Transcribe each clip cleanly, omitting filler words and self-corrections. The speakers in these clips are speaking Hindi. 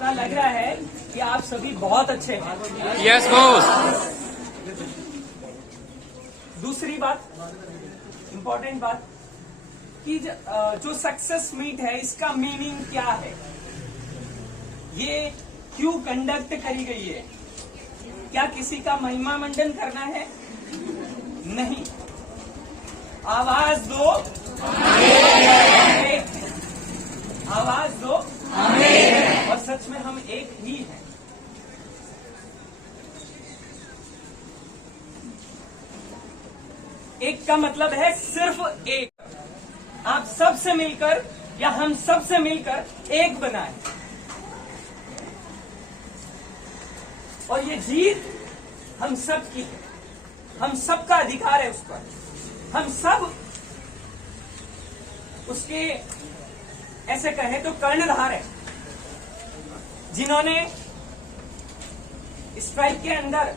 पता लग रहा है कि आप सभी बहुत अच्छे हैं। Yes boss. दूसरी बात, इम्पोर्टेंट बात कि जो सक्सेस मीट है इसका मीनिंग क्या है, ये क्यों कंडक्ट करी गई है? क्या किसी का महिमा मंडन करना है? नहीं। आवाज दो, आवाज दो, और सच में हम एक ही हैं। एक का मतलब है सिर्फ एक। आप सबसे मिलकर या हम सबसे मिलकर एक बनाए, और ये जीत हम सब की है, हम सबका अधिकार है उस पर। हम सब उसके ऐसे कहें तो कर्णधार है। जिन्होंने स्ट्राइक के अंदर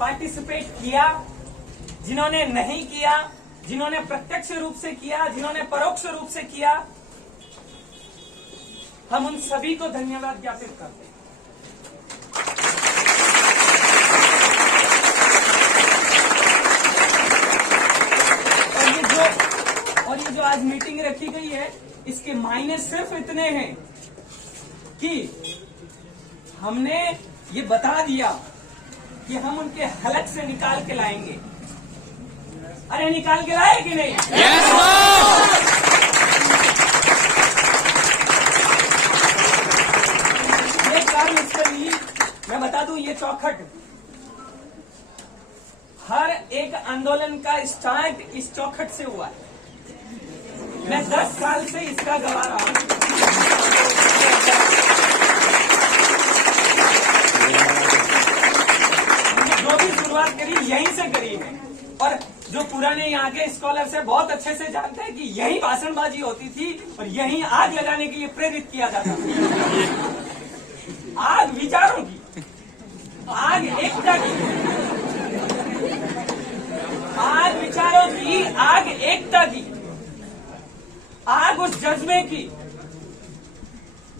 पार्टिसिपेट किया, जिन्होंने नहीं किया, जिन्होंने प्रत्यक्ष रूप से किया, जिन्होंने परोक्ष रूप से किया, हम उन सभी को धन्यवाद ज्ञापित करते हैं। और ये जो आज मीटिंग रखी गई है, इसके मायने सिर्फ इतने हैं कि हमने ये बता दिया कि हम उनके हलक से निकाल के लाएंगे। अरे निकाल के लाए कि नहीं? यस ये कार्यस्थली, मैं बता दूं, ये चौखट, हर एक आंदोलन का स्टार्ट इस चौखट से हुआ है। मैं 10 साल से इसका गवाह रहा हूं। जो भी शुरुआत करी यहीं से करी है, और जो पुराने यहाँ के स्कॉलर से बहुत अच्छे से जानते हैं कि यही भाषणबाजी होती थी और यही आग लगाने के लिए प्रेरित किया जाता था। आग विचारों की, आग एकता की, आग विचारों की, आग एकता की, आग उस जज्बे की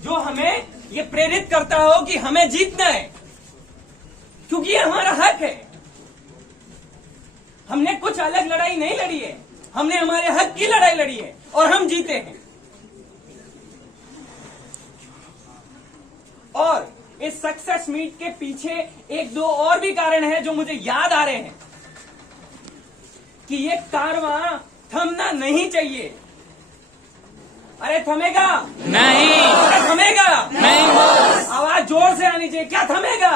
जो हमें ये प्रेरित करता हो कि हमें जीतना है, क्योंकि ये हमारा हक है। हमने कुछ अलग लड़ाई नहीं लड़ी है, हमने हमारे हक की लड़ाई लड़ी है और हम जीते हैं। और इस सक्सेस मीट के पीछे एक दो और भी कारण है जो मुझे याद आ रहे हैं कि ये कारवां थमना नहीं चाहिए। अरे थमेगा नहीं, अरे थमेगा नहीं, आवाज जोर से आनी चाहिए। क्या थमेगा?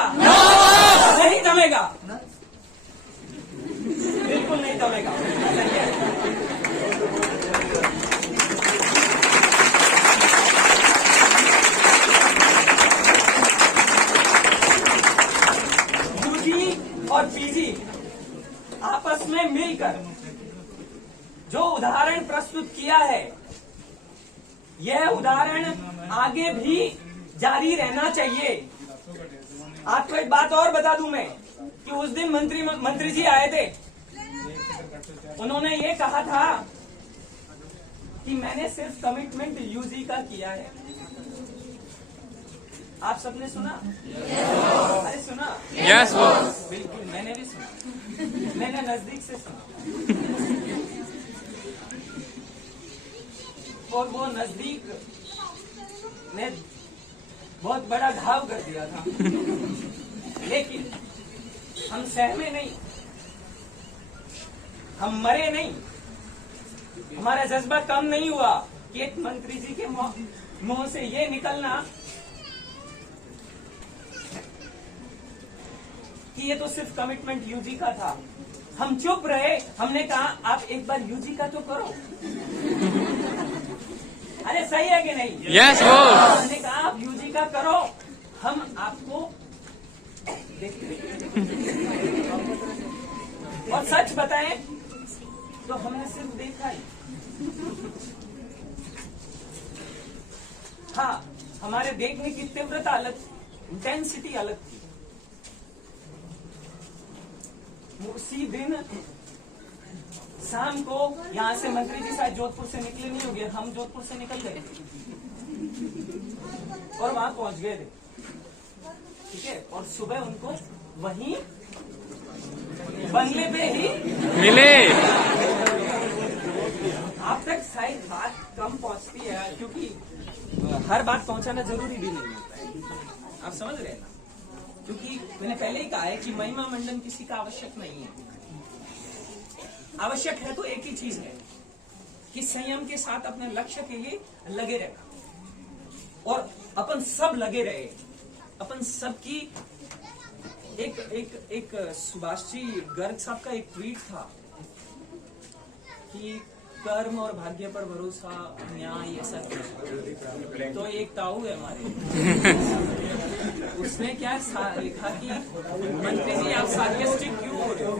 नहीं थमेगा, बिल्कुल नहीं थमेगा। यूजी और पीजी आपस में मिलकर जो उदाहरण प्रस्तुत किया है, यह उदाहरण आगे भी जारी रहना चाहिए। आपको एक बात और बता दूं मैं कि उस दिन मंत्री जी आए थे, उन्होंने ये कहा था कि मैंने सिर्फ कमिटमेंट यूजी का किया है। आप सबने सुना? अरे सुना? Yes boss. बिल्कुल, मैंने भी सुना, मैंने नजदीक से सुना, और वो नजदीक ने बहुत बड़ा घाव कर दिया था। लेकिन हम सहमे नहीं, हम मरे नहीं, हमारा जज्बा कम नहीं हुआ कि एक मंत्री जी के मुंह से ये निकलना कि ये तो सिर्फ कमिटमेंट यूजी का था। हम चुप रहे, हमने कहा आप एक बार यूजी का तो करो। अरे सही है कि नहीं? Yes boss. हमने कहा आप यूजी का करो, हम आपको देखते। और सच बताएं तो हमने सिर्फ देखा ही। हाँ, हमारे देखने की तीव्रता अलग, इंटेंसिटी अलग थी। उसी दिन शाम को यहाँ से मंत्री जी शायद जोधपुर से निकले नहीं होंगे, हम जोधपुर से निकल गए। और वहां पहुंच गए थे, ठीक है। और सुबह उनको वहीं बंगले पे ही मिले। आप तक शायद बात कम पहुंचती है, क्योंकि हर बात पहुंचाना जरूरी भी नहीं होता है, आप समझ रहे हैं ना। क्योंकि मैंने पहले ही कहा है कि महिमा मंडन किसी का आवश्यक नहीं है। आवश्यक है तो एक ही चीज है कि संयम के साथ अपने लक्ष्य के लिए लगे रहना, और अपन सब लगे रहे। अपन सब की एक सुभाष जी गर्ग साहब का एक ट्वीट था कि कर्म और भाग्य पर भरोसा, न्याय, ये सब। तो एक ताऊ है हमारे, उसने क्या लिखा कि मंत्री जी आप सार्केस्टिक क्यों हो रहे हो?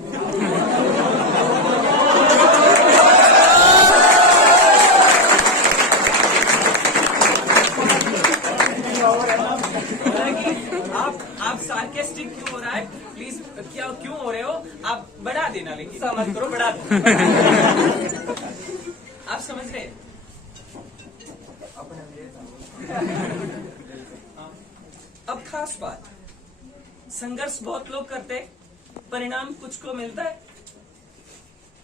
आप सार्केस्टिक क्यों हो रहा है, प्लीज क्या क्यों हो रहे हो, आप बढ़ा देना, लेकिन मत करो, बढ़ा दो। आप समझ रहे? अब खास बात, संघर्ष बहुत लोग करते, परिणाम कुछ को मिलता है,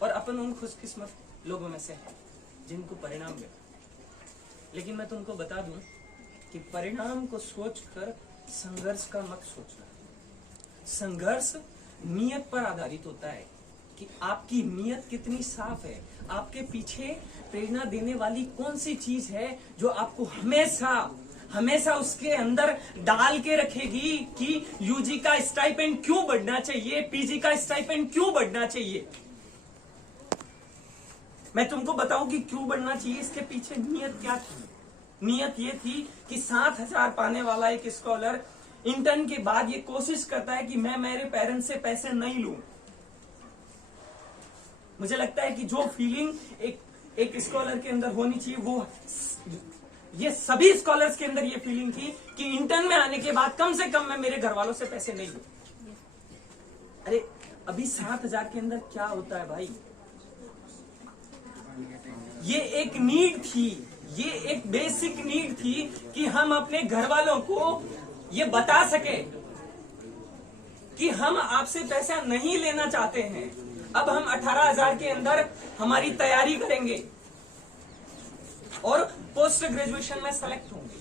और अपन उन खुशकिस्मत लोगों में से है जिनको परिणाम मिला। लेकिन मैं तुमको बता दूं कि परिणाम को सोचकर संघर्ष का मत सोचना। संघर्ष नियत पर आधारित होता है कि आपकी नियत कितनी साफ है, आपके पीछे प्रेरणा देने वाली कौन सी चीज है जो आपको हमेशा उसके अंदर डाल के रखेगी कि यूजी का स्टाइपेंड क्यों बढ़ना चाहिए, पीजी का स्टाइपेंड क्यों बढ़ना चाहिए। मैं तुमको बताऊं कि क्यों बढ़ना चाहिए, इसके पीछे नियत क्या थी। नियत ये थी कि 7,000 पाने वाला एक स्कॉलर इंटर्न के बाद ये कोशिश करता है कि मैं मेरे पेरेंट्स से पैसे नहीं लूं। मुझे लगता है कि जो फीलिंग एक स्कॉलर के अंदर होनी चाहिए, वो ये सभी स्कॉलर्स के अंदर ये फीलिंग थी कि इंटर्न में आने के बाद कम से कम मैं मेरे घर वालों से पैसे नहीं लूं। अरे अभी 7,000 के अंदर क्या होता है भाई, ये एक नीड थी, ये एक बेसिक नीड थी कि हम अपने घर वालों को ये बता सके कि हम आपसे पैसा नहीं लेना चाहते हैं। अब हम 18,000 के अंदर हमारी तैयारी करेंगे और पोस्ट ग्रेजुएशन में सेलेक्ट होंगे।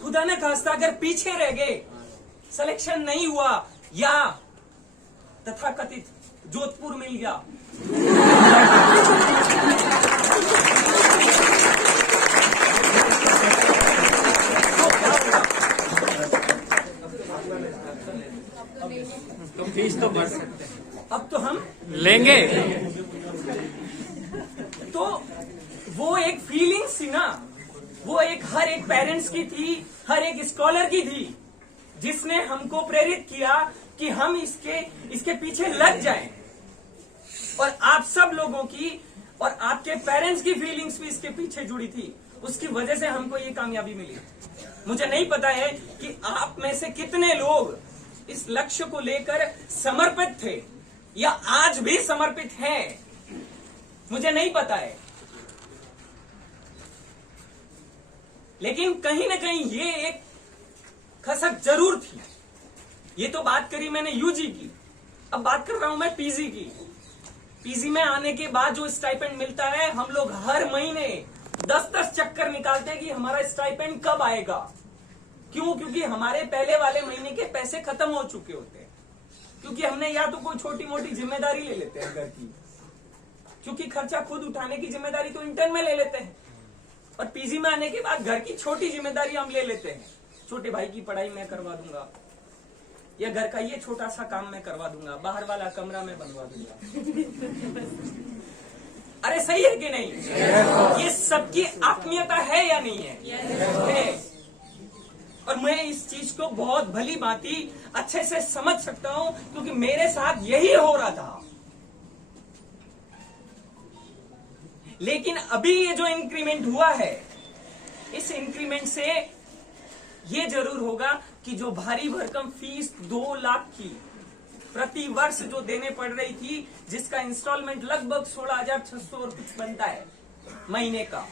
खुदा ने खास्ता अगर पीछे रह गए, सिलेक्शन नहीं हुआ, या तथाकथित जोधपुर मिल गया, तो फीस तो भर सकते हैं, अब तो हम लेंगे। तो वो एक फीलिंग थी ना, वो एक हर एक पेरेंट्स की थी, हर एक स्कॉलर की थी, जिसने हमको प्रेरित किया कि हम इसके पीछे लग जाएं। और आप सब लोगों की और आपके पेरेंट्स की फीलिंग्स भी इसके पीछे जुड़ी थी, उसकी वजह से हमको ये कामयाबी मिली। मुझे नहीं पता है कि आप में से कितने लोग इस लक्ष्य को लेकर समर्पित थे या आज भी समर्पित हैं, मुझे नहीं पता है। लेकिन कहीं ना कहीं ये एक खसक जरूर थी। ये तो बात करी मैंने यूजी की, अब बात कर रहा हूं मैं पीजी की। पीजी में आने के बाद जो स्टाइपेंड मिलता है, हम लोग हर महीने 10-10 चक्कर निकालते हैं कि हमारा स्टाइपेंड कब आएगा। क्यों? क्योंकि हमारे पहले वाले महीने के पैसे खत्म हो चुके होते हैं, क्योंकि हमने या तो कोई छोटी मोटी जिम्मेदारी ले लेते हैं घर की, क्योंकि खर्चा खुद उठाने की जिम्मेदारी तो इंटर्न में ले लेते हैं, और पीजी में आने के बाद घर की छोटी जिम्मेदारी हम ले लेते हैं। छोटे भाई की पढ़ाई मैं करवा दूंगा, या घर का ये छोटा सा काम मैं करवा दूंगा, बाहर वाला कमरा मैं बनवा दूंगा। अरे सही है कि नहीं? ये सबकी आत्मीयता है या नहीं है? और मैं इस चीज को बहुत भली भांति अच्छे से समझ सकता हूं, क्योंकि मेरे साथ यही हो रहा था। लेकिन अभी ये जो इंक्रीमेंट हुआ है, इस इंक्रीमेंट से ये जरूर होगा कि जो भारी भरकम फीस 2 लाख की प्रति वर्ष जो देने पड़ रही थी, जिसका इंस्टॉलमेंट लगभग 16,600 और कुछ बनता है महीने का,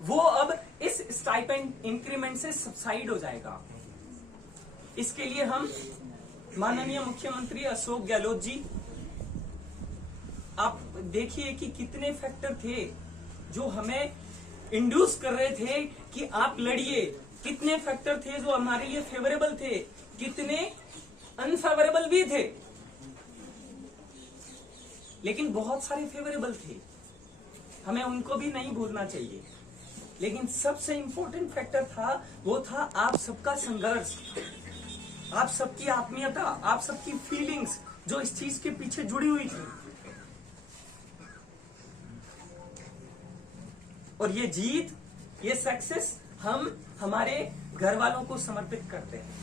वो अब इस स्टाइपेंड इंक्रीमेंट से सब्साइड हो जाएगा। इसके लिए हम माननीय मुख्यमंत्री अशोक गहलोत जी, आप देखिए कि कितने फैक्टर थे जो हमें इंड्यूस कर रहे थे कि आप लड़िए, कितने फैक्टर थे जो हमारे लिए फेवरेबल थे, कितने अनफेवरेबल भी थे, लेकिन बहुत सारे फेवरेबल थे, हमें उनको भी नहीं भूलना चाहिए। लेकिन सबसे इंपॉर्टेंट फैक्टर था वो था आप सबका संघर्ष, आप सबकी आत्मीयता, आप सबकी फीलिंग्स जो इस चीज के पीछे जुड़ी हुई थी। और ये जीत, ये सक्सेस हम हमारे घर वालों को समर्पित करते हैं।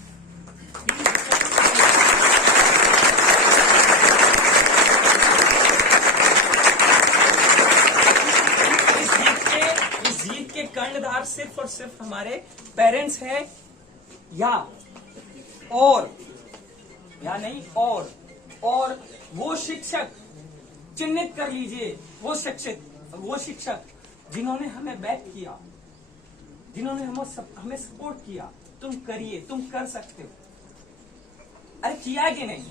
इस जीत के कर्णधार सिर्फ और सिर्फ हमारे पेरेंट्स हैं, और वो शिक्षक, चिन्हित कर लीजिए वो शिक्षक जिन्होंने हमें बैक किया, जिन्होंने हमें सपोर्ट किया। तुम करिए, तुम कर सकते हो। अरे किया कि नहीं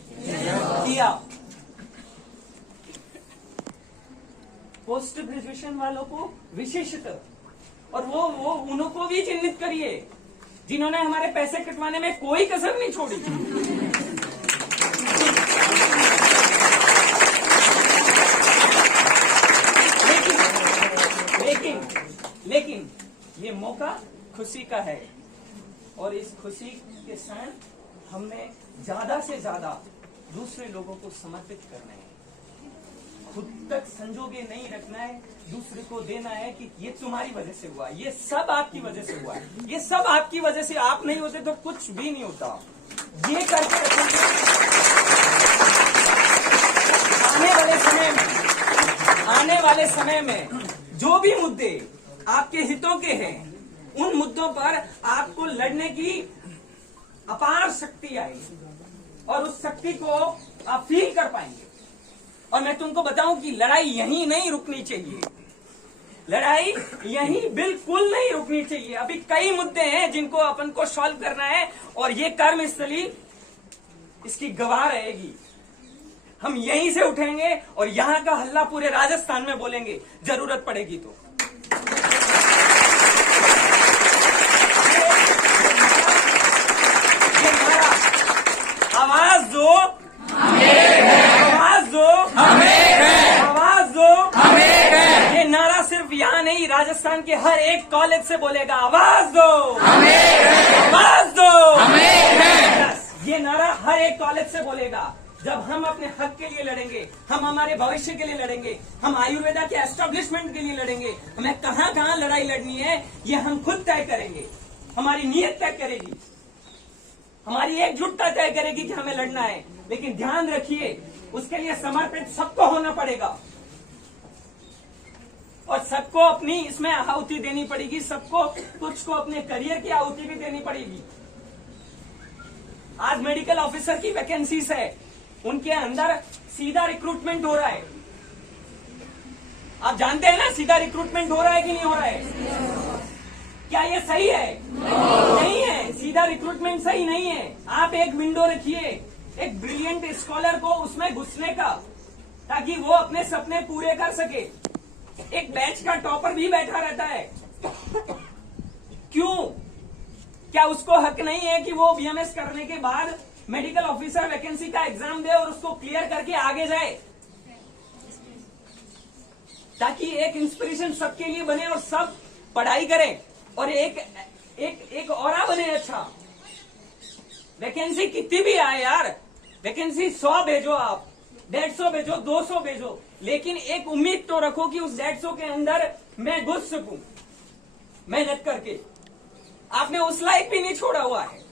किया? पोस्ट ग्रेजुएशन वालों को विशेषतः, और वो उनको भी चिन्हित करिए जिन्होंने हमारे पैसे कटवाने में कोई कसर नहीं छोड़ी। लेकिन ये मौका खुशी का है, और इस खुशी के साथ हमने ज्यादा से ज्यादा दूसरे लोगों को समर्पित करना है, खुद तक संजोगे नहीं रखना है, दूसरे को देना है कि ये तुम्हारी वजह से हुआ, ये सब आपकी वजह से हुआ है, ये सब आपकी वजह से, आप नहीं होते तो कुछ भी नहीं होता। ये करके रखेंगे, आने वाले समय में जो भी मुद्दे आपके हितों के हैं, उन मुद्दों पर आपको लड़ने की अपार शक्ति आएगी, और उस शक्ति को आप फील कर पाएंगे। और मैं तुमको बताऊं कि लड़ाई यहीं नहीं रुकनी चाहिए, लड़ाई यहीं बिल्कुल नहीं रुकनी चाहिए। अभी कई मुद्दे हैं जिनको अपन को सॉल्व करना है, और ये कर्मस्थली इसकी गवाह रहेगी। हम यहीं से उठेंगे और यहां का हल्ला पूरे राजस्थान में बोलेंगे, जरूरत पड़ेगी तो। आवाज दो, आवाज दो, आवाज दो। ये नारा सिर्फ यहाँ नहीं, राजस्थान के हर एक कॉलेज से बोलेगा, आवाज दो, आवाज दो। ये नारा हर एक कॉलेज से बोलेगा। जब हम अपने हक के लिए लड़ेंगे, हम हमारे भविष्य के लिए लड़ेंगे, हम आयुर्वेदा के एस्टेब्लिशमेंट के लिए लड़ेंगे, हमें कहाँ कहाँ लड़ाई लड़नी है ये हम खुद तय करेंगे। हमारी नीयत तय करेगी, हमारी एकजुटता तय करेगी कि हमें लड़ना है। लेकिन ध्यान रखिए, उसके लिए समर्पित सबको होना पड़ेगा, और सबको अपनी इसमें आहुति देनी पड़ेगी, सबको कुछ को अपने करियर की आहुति भी देनी पड़ेगी। आज मेडिकल ऑफिसर की वैकेंसीज है, उनके अंदर सीधा रिक्रूटमेंट हो रहा है। आप जानते हैं ना सीधा रिक्रूटमेंट हो रहा है कि नहीं हो रहा है? क्या ये सही है? नहीं है, सीधा रिक्रूटमेंट सही नहीं है। आप एक विंडो रखिए एक ब्रिलियंट स्कॉलर को उसमें घुसने का, ताकि वो अपने सपने पूरे कर सके। एक बैच का टॉपर भी बैठा रहता है, क्यों? क्या उसको हक नहीं है कि वो बीएमएस करने के बाद मेडिकल ऑफिसर वैकेंसी का एग्जाम दे और उसको क्लियर करके आगे जाए, ताकि एक इंस्पिरेशन सबके लिए बने और सब पढ़ाई करें और एक ऑरा बने। अच्छा, वैकेंसी कितनी भी आए यार, वैकेंसी 100 भेजो, आप 150 भेजो, 200 भेजो, लेकिन एक उम्मीद तो रखो कि उस 150 के अंदर मैं घुस सकूं मेहनत करके। आपने उस लाइफ भी नहीं छोड़ा हुआ है।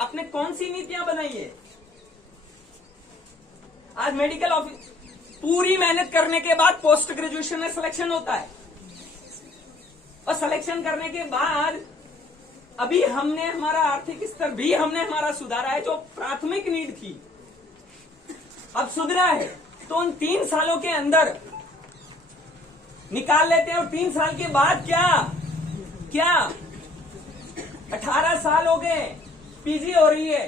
आपने कौन सी नीतियां बनाई है? आज मेडिकल ऑफिस पूरी मेहनत करने के बाद पोस्ट ग्रेजुएशन में सिलेक्शन होता है, और सिलेक्शन करने के बाद अभी हमने हमारा आर्थिक स्तर भी हमने हमारा सुधारा है। जो प्राथमिक नीड थी अब सुधरा है, तो उन 3 सालों के अंदर निकाल लेते हैं, और 3 साल के बाद क्या क्या 18 साल हो गए, पीजी हो रही है,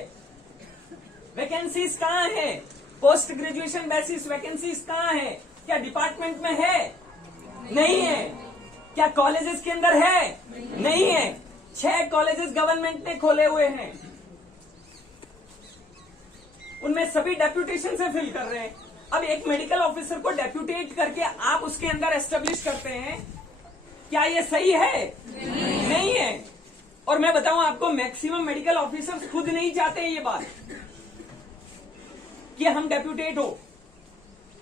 वैकेंसीज कहाँ है? पोस्ट ग्रेजुएशन बेसिस वैकेंसीज कहाँ है? क्या डिपार्टमेंट में है? नहीं है। क्या कॉलेजेस के अंदर है? नहीं है। 6 कॉलेजेस गवर्नमेंट ने खोले हुए हैं, उनमें सभी डेप्यूटेशन से फिल कर रहे हैं। अब एक मेडिकल ऑफिसर को डेप्यूटेट करके आप उसके अंदर एस्टेब्लिश करते हैं, क्या ये सही है? नहीं है। और मैं बताऊं आपको, मैक्सिमम मेडिकल ऑफिसर्स खुद नहीं चाहते ये बात कि हम डेप्यूटेट हो।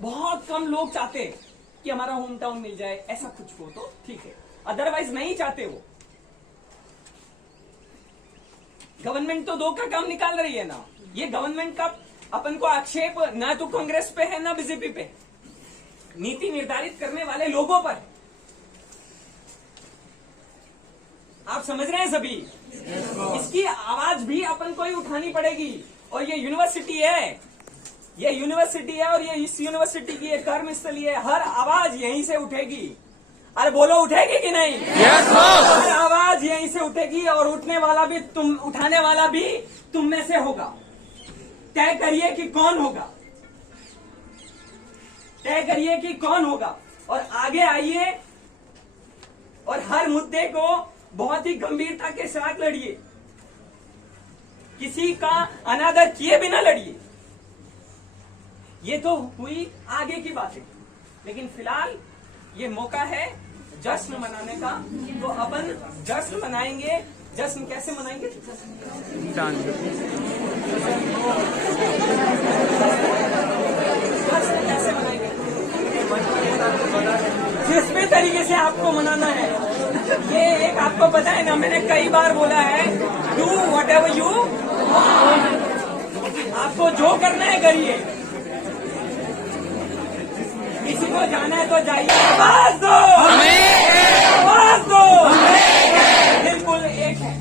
बहुत कम लोग चाहते कि हमारा होम टाउन मिल जाए, ऐसा कुछ हो तो ठीक है, अदरवाइज नहीं चाहते वो। गवर्नमेंट तो 2 का काम निकाल रही है ना। ये गवर्नमेंट का अपन को आक्षेप ना तो कांग्रेस पे है ना बीजेपी पे, नीति निर्धारित करने वाले लोगों पर। आप समझ रहे हैं सभी? इसकी आवाज भी अपन को ही उठानी पड़ेगी। और ये यूनिवर्सिटी है, ये यूनिवर्सिटी है, और ये इस यूनिवर्सिटी की एक कर्मस्थली है। हर आवाज यहीं से उठेगी। अरे बोलो, उठेगी कि नहीं? हर आवाज यहीं से उठेगी, और उठने वाला भी तुम, उठाने वाला भी तुम में से होगा। तय करिए कि कौन होगा, तय करिए कि कौन होगा, और आगे आइए और हर मुद्दे को बहुत ही गंभीरता के साथ लड़िए। किसी का अनादर किए बिना लड़िए। ये तो हुई आगे की बातें, लेकिन फिलहाल ये मौका है जश्न मनाने का। तो अपन जश्न मनाएंगे। जश्न कैसे मनाएंगे? जश्न कैसे मनाएंगे? जिस भी तरीके से आपको मनाना है। ये एक आपको पता है ना, मैंने कई बार बोला है, डू वट एवर यू, आपको जो करना है करिए। किसी को जाना है तो जाइए, आवाज दो, आवाज दो, बिल्कुल एक है।